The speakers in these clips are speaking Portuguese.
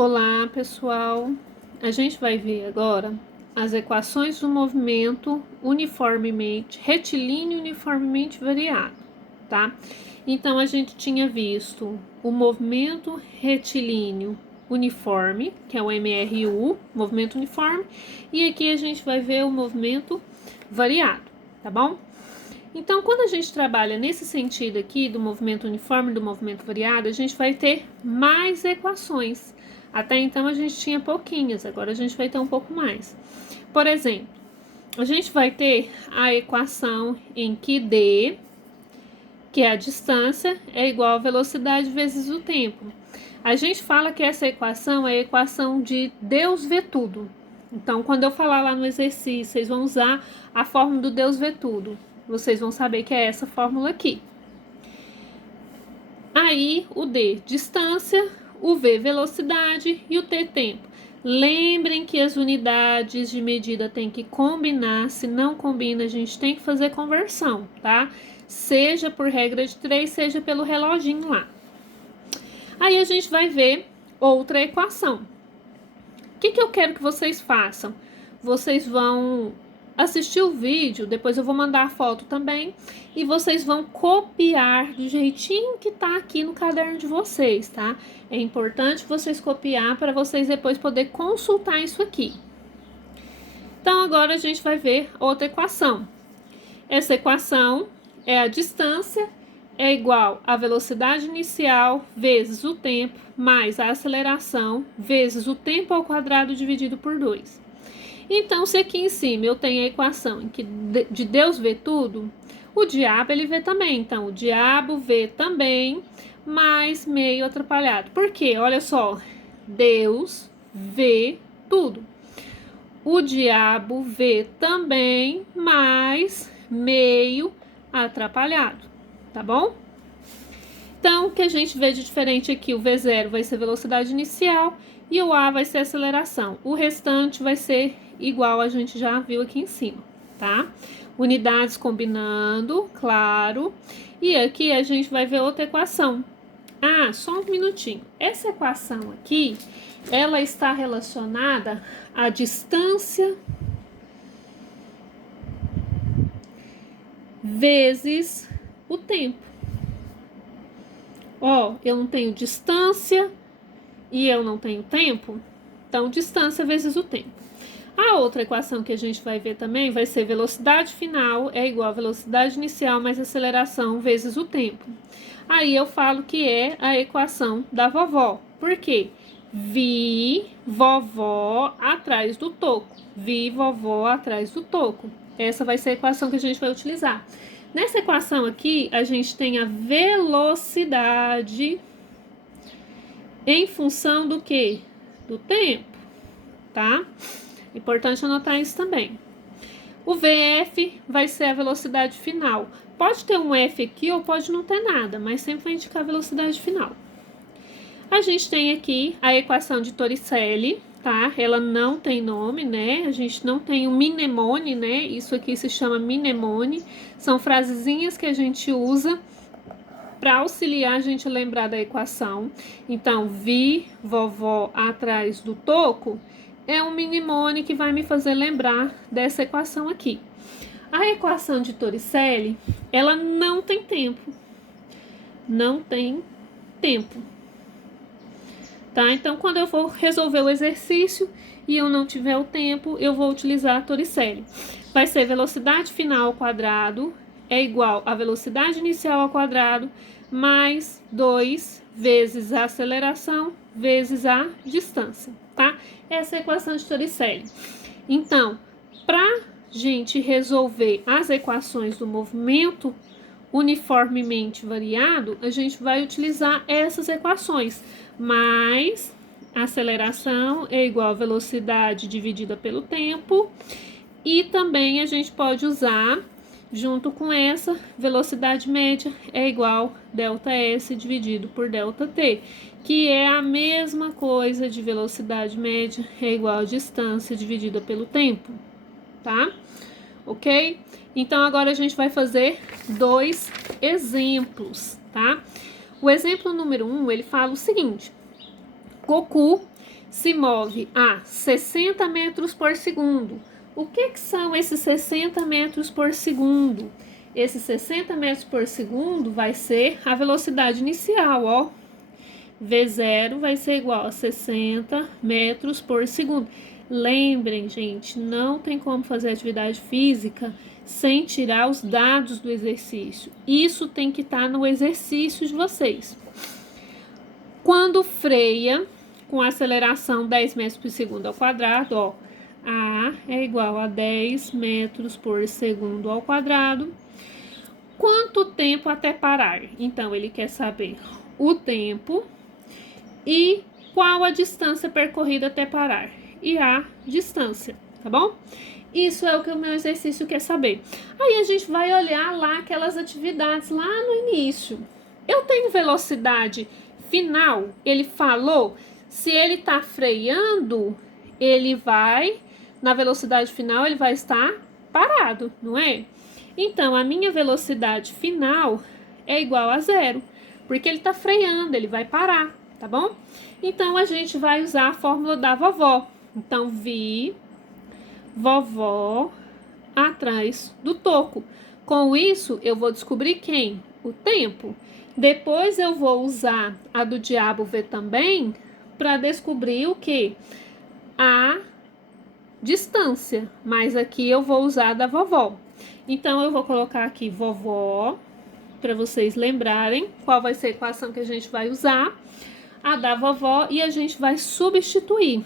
Olá, pessoal. A gente vai ver agora as equações do movimento uniformemente retilíneo uniformemente variado, tá? Então a gente tinha visto o movimento retilíneo uniforme, que é o MRU, movimento uniforme, e aqui a gente vai ver o movimento variado, tá bom? Então, quando a gente trabalha nesse sentido aqui do movimento uniforme e do movimento variado, a gente vai ter mais equações. Até então a gente tinha pouquinhas, agora a gente vai ter um pouco mais. Por exemplo, a gente vai ter a equação em que D, que é a distância, é igual a velocidade vezes o tempo. A gente fala que essa equação é a equação de Deus vê tudo. Então, quando eu falar lá no exercício, vocês vão usar a fórmula do Deus vê tudo. Vocês vão saber que é essa fórmula aqui. Aí, o D, distância, o V, velocidade e o T, tempo. Lembrem que as unidades de medida têm que combinar. Se não combina, a gente tem que fazer conversão, tá? Seja por regra de 3, seja pelo reloginho lá. Aí a gente vai ver outra equação. O que eu quero que vocês façam? Vocês vão assistir o vídeo, depois eu vou mandar a foto também, e vocês vão copiar do jeitinho que tá aqui no caderno de vocês, tá? É importante vocês copiar para vocês depois poder consultar isso aqui. Então agora a gente vai ver outra equação. Essa equação é a distância é igual a velocidade inicial vezes o tempo mais a aceleração vezes o tempo ao quadrado dividido por 2. Então, se aqui em cima eu tenho a equação em que de Deus vê tudo, o diabo ele vê também. Então, o diabo vê também, mas meio atrapalhado. Por quê? Olha só, Deus vê tudo. O diabo vê também, mas meio atrapalhado. Tá bom? Então, o que a gente vê de diferente aqui, o V0 vai ser velocidade inicial e o A vai ser aceleração. O restante vai ser igual a gente já viu aqui em cima, tá? Unidades combinando, claro. E aqui a gente vai ver outra equação. Ah, só um minutinho. Essa equação aqui, ela está relacionada à distância vezes o tempo. Ó, eu não tenho distância e eu não tenho tempo, então distância vezes o tempo. A outra equação que a gente vai ver também vai ser velocidade final é igual a velocidade inicial mais aceleração vezes o tempo. Aí eu falo que é a equação da vovó. Por quê? Vi vovó atrás do toco. Vi vovó atrás do toco. Essa vai ser a equação que a gente vai utilizar. Nessa equação aqui, a gente tem a velocidade em função do quê? Do tempo, tá? Importante anotar isso também. O VF vai ser a velocidade final. Pode ter um F aqui ou pode não ter nada, mas sempre vai indicar a velocidade final. A gente tem aqui a equação de Torricelli, tá? Ela não tem nome, né? A gente não tem o mnemone, né? Isso aqui se chama mnemone. São frasezinhas que a gente usa para auxiliar a gente a lembrar da equação. Então, vi vovó atrás do toco é um mnemone que vai me fazer lembrar dessa equação aqui. A equação de Torricelli, ela não tem tempo. Não tem tempo. Tá? Então, quando eu for resolver o exercício e eu não tiver o tempo, eu vou utilizar a Torricelli. Vai ser velocidade final ao quadrado é igual a velocidade inicial ao quadrado mais 2 vezes a aceleração vezes a distância, tá? Essa é a equação de Torricelli. Então, para gente resolver as equações do movimento uniformemente variado, a gente vai utilizar essas equações, mais aceleração é igual a velocidade dividida pelo tempo, e também a gente pode usar, junto com essa, velocidade média é igual ΔS dividido por ΔT, que é a mesma coisa de velocidade média é igual a distância dividida pelo tempo, tá? Ok? Então, agora a gente vai fazer dois exemplos, tá? O exemplo número 1, ele fala o seguinte: Goku se move a 60 metros por segundo. O que são esses 60 metros por segundo? Esses 60 metros por segundo vai ser a velocidade inicial, ó. V0 vai ser igual a 60 metros por segundo. Lembrem, gente, não tem como fazer atividade física sem tirar os dados do exercício. Isso tem que estar no exercício de vocês. Quando freia com aceleração 10 metros por segundo ao quadrado, ó, A é igual a 10 metros por segundo ao quadrado. Quanto tempo até parar? Então, ele quer saber o tempo e qual a distância percorrida até parar. E a distância, tá bom? Isso é o que o meu exercício quer saber. Aí a gente vai olhar lá aquelas atividades lá no início. Eu tenho velocidade final, ele falou, se ele está freando, ele vai, na velocidade final, ele vai estar parado, não é? Então, a minha velocidade final é igual a 0, porque ele está freando, ele vai parar, tá bom? Então, a gente vai usar a fórmula da vovó. Então, vi vovó atrás do toco. Com isso, eu vou descobrir quem? O tempo. Depois eu vou usar a do diabo ver também para descobrir o que? A distância. Mas aqui eu vou usar a da vovó. Então, eu vou colocar aqui vovó, para vocês lembrarem qual vai ser a equação que a gente vai usar. A da vovó e a gente vai substituir.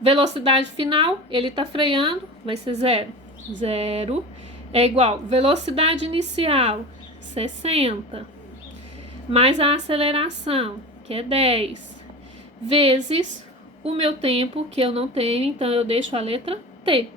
Velocidade final, ele está freando, vai ser 0. 0 é igual velocidade inicial, 60, mais a aceleração, que é 10, vezes o meu tempo, que eu não tenho, então eu deixo a letra T.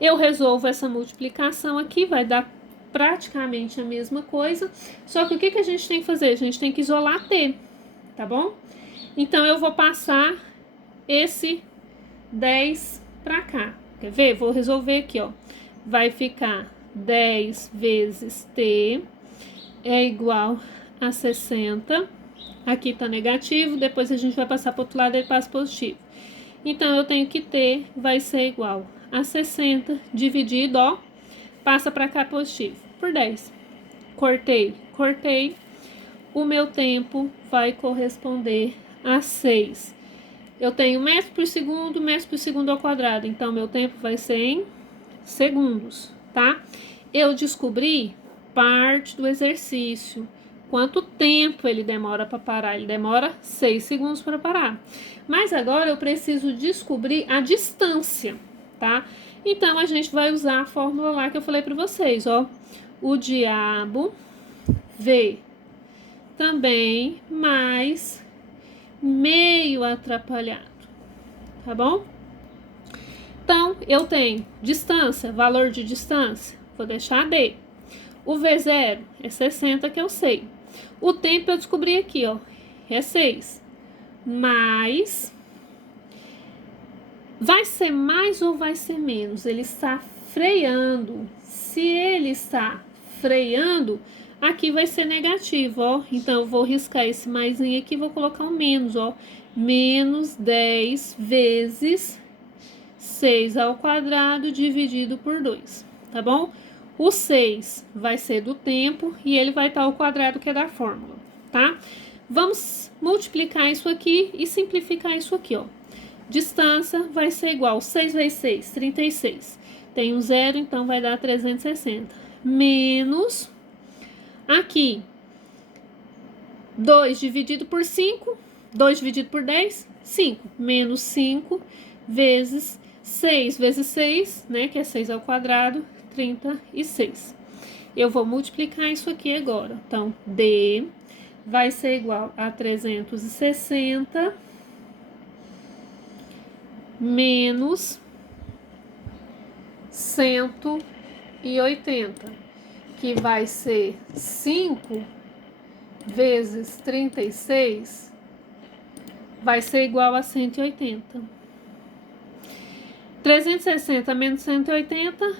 Eu resolvo essa multiplicação aqui, vai dar praticamente a mesma coisa, só que o que a gente tem que fazer? A gente tem que isolar T, tá bom? Então, eu vou passar esse 10 para cá. Quer ver? Vou resolver aqui, ó. Vai ficar 10 vezes T é igual a 60. Aqui tá negativo, depois a gente vai passar para o outro lado e passa positivo. Então, eu tenho que T vai ser igual a 60 dividido, ó, passa para cá positivo, por 10. Cortei. O meu tempo vai corresponder a 6. Eu tenho metro por segundo ao quadrado. Então, meu tempo vai ser em segundos, tá? Eu descobri parte do exercício. Quanto tempo ele demora para parar? Ele demora 6 segundos para parar. Mas agora eu preciso descobrir a distância, tá? Então, a gente vai usar a fórmula lá que eu falei para vocês, ó. O diabo V também mais meio atrapalhado, tá bom? Então, eu tenho distância, valor de distância, vou deixar D. O V0 é 60, que eu sei. O tempo eu descobri aqui, ó, é 6. Mais, vai ser mais ou vai ser menos? Ele está freando. Se ele está freando, aqui vai ser negativo, ó. Então, eu vou riscar esse maisinho aqui e vou colocar um menos, ó. Menos 10 vezes 6 ao quadrado dividido por 2, tá bom? O 6 vai ser do tempo e ele vai estar ao quadrado, que é da fórmula, tá? Vamos multiplicar isso aqui e simplificar isso aqui, ó. Distância vai ser igual, 6 vezes 6, 36. Tem um zero, então vai dar 360. Menos, aqui, 2 dividido por 5, 2 dividido por 10, 5. Menos 5 vezes 6 vezes 6, né, que é 6 ao quadrado, 36. Eu vou multiplicar isso aqui agora. Então, D vai ser igual a 360 menos 180, que vai ser 5 vezes 36, vai ser igual a 180. 360 menos 180,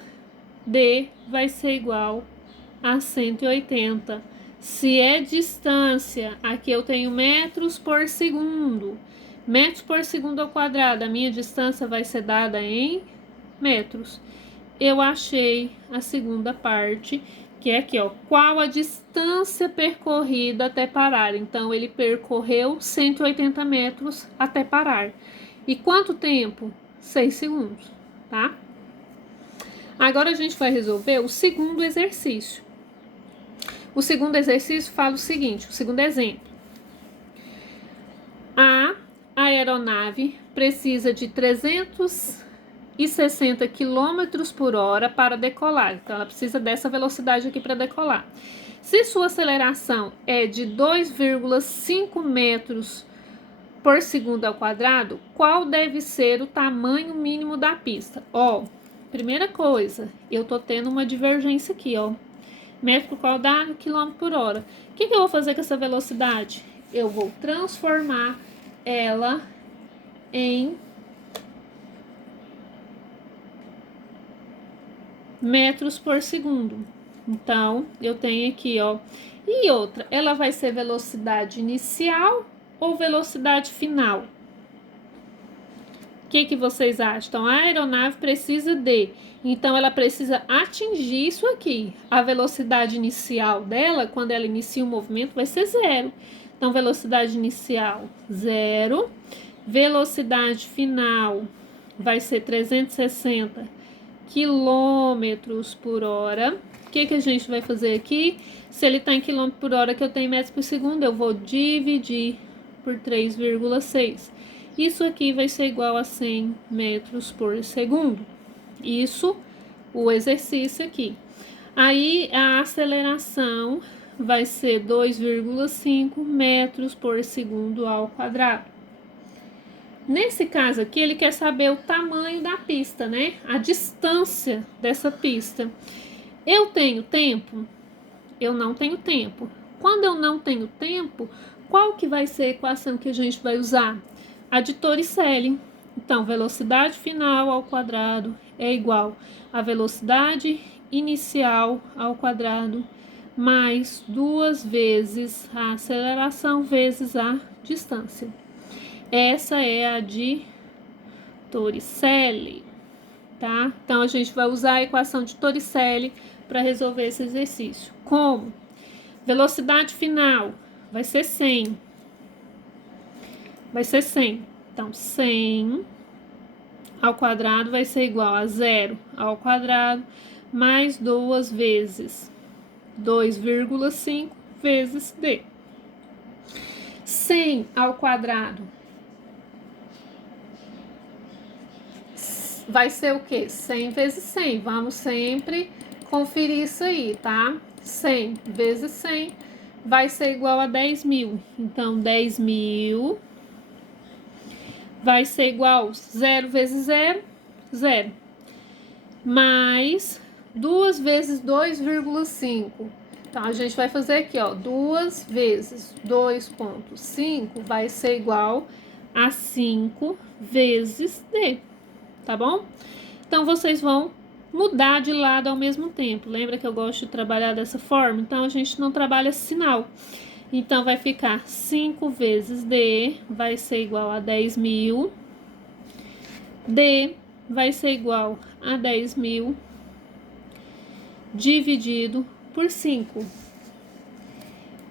D vai ser igual a 180. Se é distância, aqui eu tenho metros por segundo. Metros por segundo ao quadrado, a minha distância vai ser dada em metros. Eu achei a segunda parte, que é aqui, ó. Qual a distância percorrida até parar? Então, ele percorreu 180 metros até parar. E quanto tempo? 6 segundos, tá? Agora a gente vai resolver o segundo exercício. O segundo exercício fala o seguinte, o segundo exemplo. A aeronave precisa de 360 km por hora para decolar. Então, ela precisa dessa velocidade aqui para decolar. Se sua aceleração é de 2,5 metros por segundo ao quadrado, qual deve ser o tamanho mínimo da pista? Ó, primeira coisa, eu tô tendo uma divergência aqui, ó. Metro por quadrado, quilômetro por hora. O que eu vou fazer com essa velocidade? Eu vou transformar ela em metros por segundo. Então, eu tenho aqui, ó. E outra, ela vai ser velocidade inicial ou velocidade final? O que vocês acham? Então, a aeronave precisa de... Então, ela precisa atingir isso aqui. A velocidade inicial dela, quando ela inicia o movimento, vai ser 0. Então, velocidade inicial, 0. Velocidade final vai ser 360 quilômetros por hora. O que a gente vai fazer aqui? Se ele está em quilômetro por hora, que eu tenho metros por segundo, eu vou dividir por 3,6. Isso aqui vai ser igual a 100 metros por segundo. Isso, o exercício aqui. Aí, a aceleração vai ser 2,5 metros por segundo ao quadrado. Nesse caso aqui, ele quer saber o tamanho da pista, né? A distância dessa pista. Eu tenho tempo? Eu não tenho tempo. Quando eu não tenho tempo, qual que vai ser a equação que a gente vai usar? A de Torricelli. Então, velocidade final ao quadrado é igual a velocidade inicial ao quadrado mais 2 vezes a aceleração vezes a distância. Essa é a de Torricelli, tá? Então, a gente vai usar a equação de Torricelli para resolver esse exercício. Como? Velocidade final vai ser 100. Vai ser 100. Então, 100 ao quadrado vai ser igual a 0 ao quadrado mais 2 vezes 2,5 vezes d. 100 ao quadrado vai ser o quê? 100 vezes 100. Vamos sempre conferir isso aí, tá? 100 vezes 100 vai ser igual a 10.000. Então, 10.000 vai ser igual a 0 vezes 0, 0. Mais 2 vezes 2,5. Então, a gente vai fazer aqui, ó. 2 vezes 2,5 vai ser igual a 5 vezes D. Tá bom? Então, vocês vão mudar de lado ao mesmo tempo. Lembra que eu gosto de trabalhar dessa forma? Então, a gente não trabalha sinal. Então, vai ficar 5 vezes D vai ser igual a 10.000. D vai ser igual a 10.000 dividido por 5.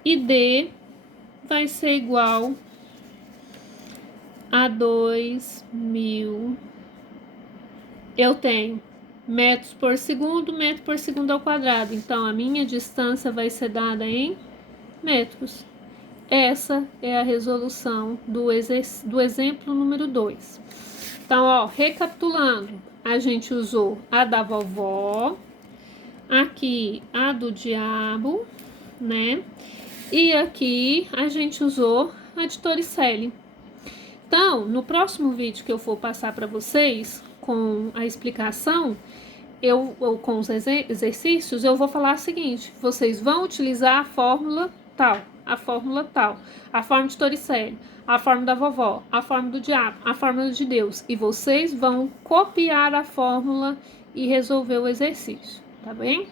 E D vai ser igual a 2.000. Eu tenho metros por segundo, metro por segundo ao quadrado. Então, a minha distância vai ser dada em metros. Essa é a resolução do exemplo número 2. Então, ó, recapitulando, a gente usou a da vovó, aqui a do diabo, né? E aqui a gente usou a de Torricelli. Então, no próximo vídeo que eu for passar para vocês, com a explicação, com os exercícios, eu vou falar o seguinte: vocês vão utilizar a fórmula tal, a fórmula tal, a fórmula de Torricelli, a fórmula da vovó, a fórmula do diabo, a fórmula de Deus, e vocês vão copiar a fórmula e resolver o exercício, tá bem?